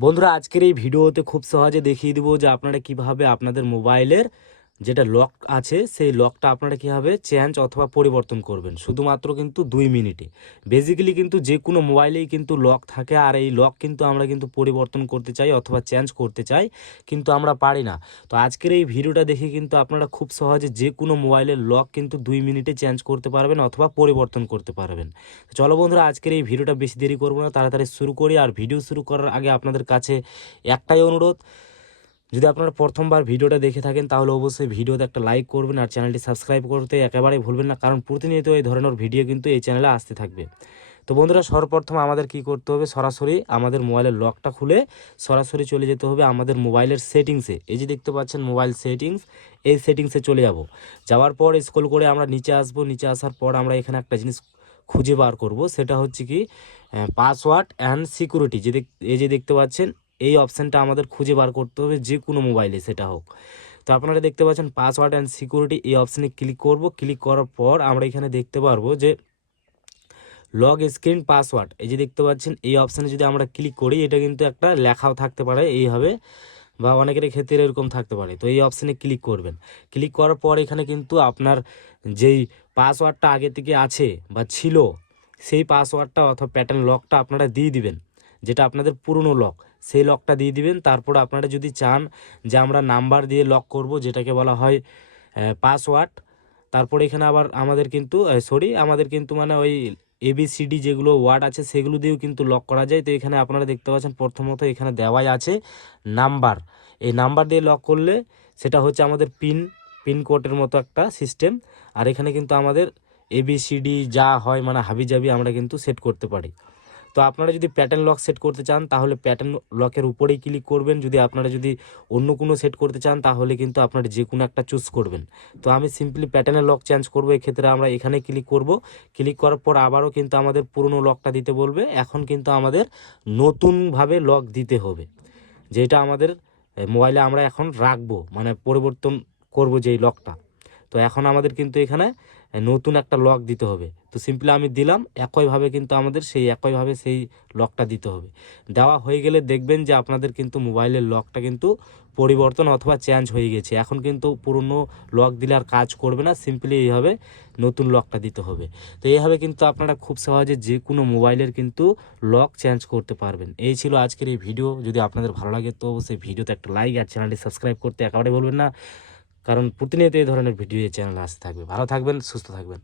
বন্ধুরা আজকের এই ভিডিওতে খুব সহজে দেখিয়ে দিব যে আপনারা কিভাবে আপনাদের মোবাইলের যেটা লক আছে সেই লকটা আপনারা কিভাবে চেঞ্জ অথবা পরিবর্তন করবেন শুধুমাত্র কিন্তু 2 মিনিটে। বেসিক্যালি কিন্তু যে কোনো মোবাইলেই কিন্তু লক থাকে, আর এই লক কিন্তু আমরা কিন্তু পরিবর্তন করতে চাই অথবা চেঞ্জ করতে চাই, কিন্তু আমরা পারি না। তো আজকের এই ভিডিওটা দেখে কিন্তু আপনারা খুব সহজে যে কোনো মোবাইলের লক কিন্তু 2 মিনিটে চেঞ্জ করতে পারবেন অথবা পরিবর্তন করতে পারবেন। চলো বন্ধুরা আজকের এই ভিডিওটা বেশি দেরি করবো না, তাড়াতাড়ি শুরু করি। আর ভিডিও শুরু করার আগে আপনাদের কাছে একটাই অনুরোধ, যদি আপনারা প্রথমবার ভিডিওটা দেখে থাকেন তাহলে অবশ্যই ভিডিওতে একটা লাইক করবেন আর চ্যানেলটি সাবস্ক্রাইব করতে একেবারেই ভুলবেন না, কারণ প্রতিনিয়ত এই ধরনের ভিডিও কিন্তু এই চ্যানেলে আসতে থাকবে। তো বন্ধুরা সর্বপ্রথম আমাদের কি করতে হবে, সরাসরি আমাদের মোবাইলের লকটা খুলে সরাসরি চলে যেতে হবে আমাদের মোবাইলের সেটিংসে। এই যে দেখতে পাচ্ছেন মোবাইল সেটিংস, এই সেটিংসে চলে যাব। যাওয়ার পর স্ক্রল করে আমরা নিচে আসবো। নিচে আসার পর আমরা এখানে একটা জিনিস খুঁজে বার করব, সেটা হচ্ছে কি পাসওয়ার্ড অ্যান্ড সিকিউরিটি। এই যে দেখতে পাচ্ছেন এই অপশানটা আমাদের খুঁজে বার করতে হবে যে কোনো মোবাইলে সেটা হোক। তো আপনারা দেখতে পাচ্ছেন পাসওয়ার্ড অ্যান্ড সিকিউরিটি, এই অপশানে ক্লিক করব। ক্লিক করার পর আমরা এখানে দেখতে পারবো যে লগ স্ক্রিন পাসওয়ার্ড, এই যে দেখতে পাচ্ছেন এই অপশানে যদি আমরা ক্লিক করি, এটা কিন্তু একটা লেখাও থাকতে পারে এইভাবে, বা অনেকের ক্ষেত্রে এরকম থাকতে পারে। তো এই অপশানে ক্লিক করবেন। ক্লিক করার পর এখানে কিন্তু আপনার যেই পাসওয়ার্ডটা আগে থেকে আছে বা ছিল সেই পাসওয়ার্ডটা অথবা প্যাটার্ন লকটা আপনারা দিয়ে দিবেন, যেটা আপনাদের পুরনো লক সেই লকটা দিয়ে দিবেন। তারপর আপনারা যদি চান যে আমরা নাম্বার দিয়ে লক করব, যেটাকে বলা হয় পাসওয়ার্ড, তারপরে এখানে আবার আমাদের কিন্তু মানে ওই এবিসিডি যেগুলো ওয়ার্ড আছে সেগুলো দিয়েও কিন্তু লক করা যায়। তো এখানে আপনারা দেখতে পাচ্ছেন প্রথমত এখানে দেওয়াই আছে নাম্বার। এই নাম্বার দিয়ে লক করলে সেটা হচ্ছে আমাদের পিনকোডের মতো একটা সিস্টেম। আর এখানে কিন্তু আমাদের এবিসিডি যা হয় মানে হাবিজাবি আমরা কিন্তু সেট করতে পারি। তো আপনারা যদি প্যাটার্ন লক সেট করতে চান তাহলে প্যাটার্ন লকের উপরেই ক্লিক করবেন। যদি অন্য কোনো সেট করতে চান তাহলে কিন্তু আপনারা যে কোনো একটা চুজ করবেন। তো আমি সিম্পলি প্যাটার্নের লক চেঞ্জ করব, এক্ষেত্রে আমরা এখানে ক্লিক করব। ক্লিক করার পর আবারও কিন্তু আমাদের পুরনো লকটা দিতে বলবে। এখন কিন্তু আমাদের নতুনভাবে লক দিতে হবে, যেটা আমাদের মোবাইলে আমরা এখন রাখবো, মানে পরিবর্তন করব যেই লকটা। তো এখন আমাদের কিন্তু এখানে নতুন একটা লক দিতে হবে। তো সিম্পলি আমি দিলাম, একইভাবে কিন্তু আমাদের একইভাবে সেই লকটা দিতে হবে। দেওয়া হয়ে গেলে দেখবেন যে আপনাদের কিন্তু মোবাইলের লকটা কিন্তু পরিবর্তন অথবা চেঞ্জ হয়ে গেছে। এখন কিন্তু পুরনো লক দিলে আর কাজ করবে না, সিম্পলি এইভাবে নতুন লকটা দিতে হবে। তো এইভাবে কিন্তু আপনারা খুব সহজে যে কোনো মোবাইলের কিন্তু লক চেঞ্জ করতে পারবেন। এই ছিল আজকের এই ভিডিও। যদি আপনাদের ভালো লাগে তো অবশ্যই ভিডিওতে একটা লাইক আর চ্যানেলটি সাবস্ক্রাইব করতে একেবারে বলবেন না, কারণ প্রতিনিয়ত এই ধরনের ভিডিও এই চ্যানেলে আসতে থাকবে। ভালো থাকবেন, সুস্থ থাকবেন।